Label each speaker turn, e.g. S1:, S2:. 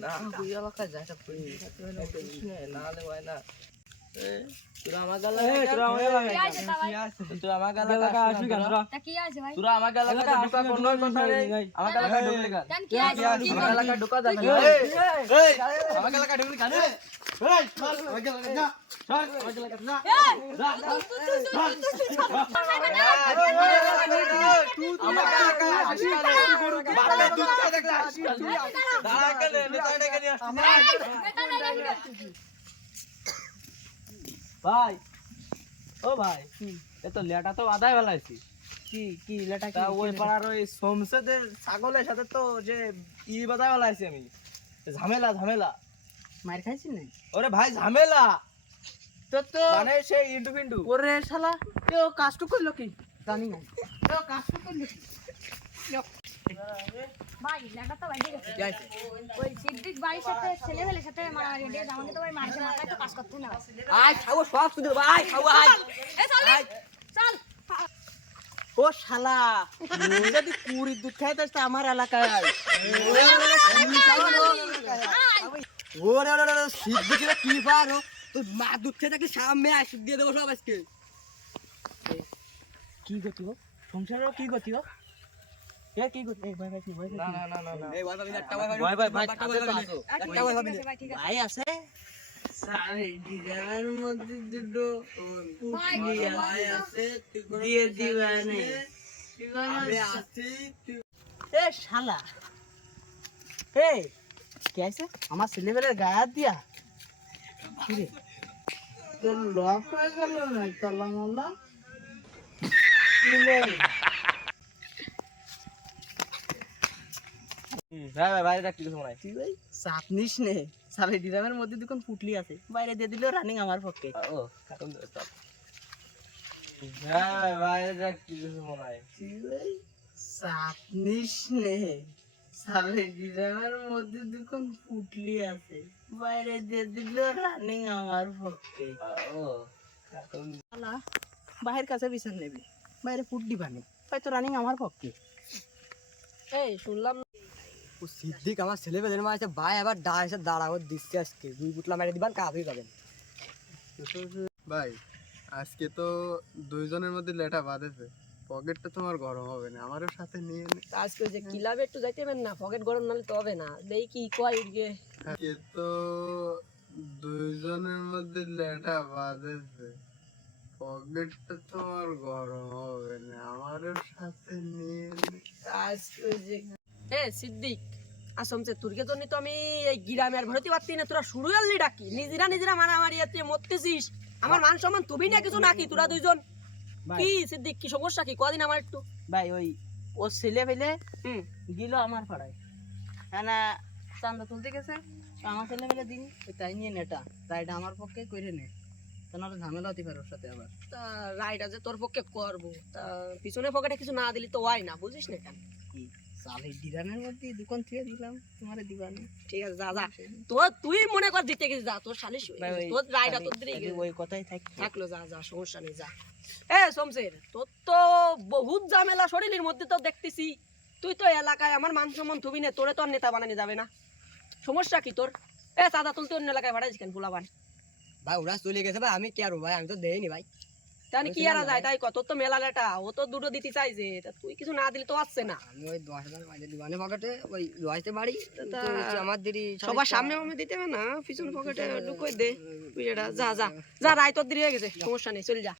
S1: না তুই এলাকায় যাই না করি হয় না তোরা আমার গালা
S2: তোরা আমার
S3: ভাই?
S1: তোরা আমার গালা
S2: এলাকা আসবি কেন
S3: তা কি আছে ভাই
S1: তোরা আমার গালা
S2: এলাকা
S1: ঢুকা
S2: আসবি
S1: কথা নেই আমার গালা ঢুকলে কেন
S3: জান কি আছে
S1: আমার
S3: করবি?
S1: এলাকা ঢুকা যাবে
S2: এই,
S1: এই, আমার এলাকা ঢুকলে কেন আমার এলাকা আসবি কেন? বাপের দুধ খেয়ে দেখলে আসবি কেন? দাঁড়া কেন? নেতা ডেকে নিয়ে আসছি।
S3: বেটা নাই নাকি?
S1: ভাই ও ভাই এ তো লেটা তো আদায় বেলাইছি
S2: কি কি লেটা
S1: তা ওই পাড়ার ওই সোমসেদের ছাগলের সাথে তো যে ই বেলাইছি আমি। ঝামেলা ঝামেলা।
S2: মার খাইছি না
S1: ওরে ভাই ঝামেলা।
S2: তো তো
S1: মানে সেই ইন্টু ফিন্টু
S2: ওরে শালা এ ও কাজটু করল কি? জানি না। এ ও কাজটু করল
S3: ভাই লেখা তো বাইরে গেছে। ওই সিদ্দিক ভাইয়ের সাথে ছেলেবেলের সাথে মারামারি আমাকে তো ভাই মারছে মাথায় তো কাজ করতে না।
S2: আয় খাব সব শুধু ভাই খাব আয়।
S3: এ চল চল।
S2: ও শালা যদি কুড়ি দুধ আসতে আমার এলাকায় ওরে ওরে ওরে সিদ্দিকের কি পারো তুই মা দুধ খেয়ে থাকি সামনে আসি দিয়ে দেবো সব আজকে। কি গতি হোক সংসারের কি গতি হোক ভাই
S3: আছে।
S2: ডিজাইনের মধ্যে দুটো দিয়ে দিবানে এ শালা। এ কে আছে? আমার ছেলেবেলের গায়ে হাত দিয়া। তোর লক হয়ে গেল না তালা মালা।
S1: ভাই ভাই বাইরে রাখতে কিছু মনে হয়।
S2: কি ভাই চাপ নিস নে। সালে ডিরামের মধ্যে দুখন পুটলি আছে। বাইরে দিয়ে দিলেও রানিং আমার পক্ষে।
S1: ও কারণ ভাই বাইরে রাখতে কিছু মনে হয়।
S2: কি ভাই চাপ নিস নে। সালে ডিরামের মধ্যে দুখন পুটলি আছে। বাইরে দিয়ে দিলেও রানিং আমার পক্ষে।
S1: ও কারণ
S2: বাহির কাছে বিছান নেবি। বাইরে ফুট দিবানি হয়তো রানিং আমার পক্ষে।
S3: এই শুনলাম
S2: ও সিদ্দিক আমার ছেলেবেলের মাঝে ভাই আবার ডা এসে দাঁড়াবো দিচ্ছে আজকে। দুই বুটলা মেরে দিবান কাবি পাবেন।
S4: ভাই আজকে তো দুইজনের মধ্যে লেটা বাঁধেছে। পকেটটা তোমার গরম হবে না আমারও সাথে নিয়ে
S5: আজকে যে ক্লাবে একটু যাইতে পারেন না পকেট গরম নালে তো হবে না। দেই কি কয় উঠবে।
S4: আজকে তো দুইজনের মধ্যে লেটা বাঁধেছে। পকেটটা তোমার গরম হবে না আমারও সাথে নিয়ে
S2: আজকে যে
S5: এ সিদ্দিক আসমছে তোরকে জন্য তো আমি এই গ্রামে আর ভরতে পারতি না তোরা শুরু করলি ডাকি নিজেরা নিজেরা মারামারি আছে মরতেছিস আমার মান সম্মান তুমি না কিছু নাকি? তোরা দুইজন? কি সিদ্দিক কি সমস্যা কি? কদিন আমার একটু?
S2: ভাই ওই ও ছেলে পেলে
S5: হুম।
S2: গিল আমার পাড়ায়। না চান্দা তুলতে গেছে আমার ছেলে দিন তাই নিয়ে নেটা তাইটা আমার পক্ষে করে নে। ঝামেলা হতে পারে ওর সাথে আবার।
S5: তা রাইট আছে তোর পক্ষে করব তা পিছনে পকেটে কিছু না দিলি তো হয় না বুঝিস না কেন?
S2: কি চালে মধ্যে দোকান থেকে দিলাম তোমার দিবানি।
S5: ঠিক আছে যা যা। তোর তুই মনে কর দিতে গেছিস যা তোর শালিশ তোর রাইট তোর দিকে
S2: ওই কথাই থাক।
S5: থাকল যা যা সমস্যা নেই যা। এ শমশের তোর তো বহুত ঝামেলা শরীরের মধ্যে তো দেখতেছি। তুই তো এলাকায় আমার মান সম্মান থুবি না তোরে তো আর নেতা বানানি যাবে না। সমস্যা কি তোর? এ চাঁদা তুলতে অন্য এলাকায় ভাড়াইছিস কেন
S2: ভাই ওরা চলে গেছে ভাই আমি কে আর ভাই? আমি তো দেইনি ভাই।
S5: তাহলে কি আর যায়? তাই কত তো মেলা লেটা ও তো দুটো দিতে চাইছে। তুই কিছু না দিলে তো আসছে না।
S2: আমি ওই দশ হাজার মাঝে দিবানে পকেটে ওই বাড়ি আমার দিদি
S5: সবার সামনে আমি দিতে হবে না পিছন পকেটে ঢুকে দে। তুই এটা যা যা। যা রায় তোর দেরি হয়ে গেছে সমস্যা নেই চল যা।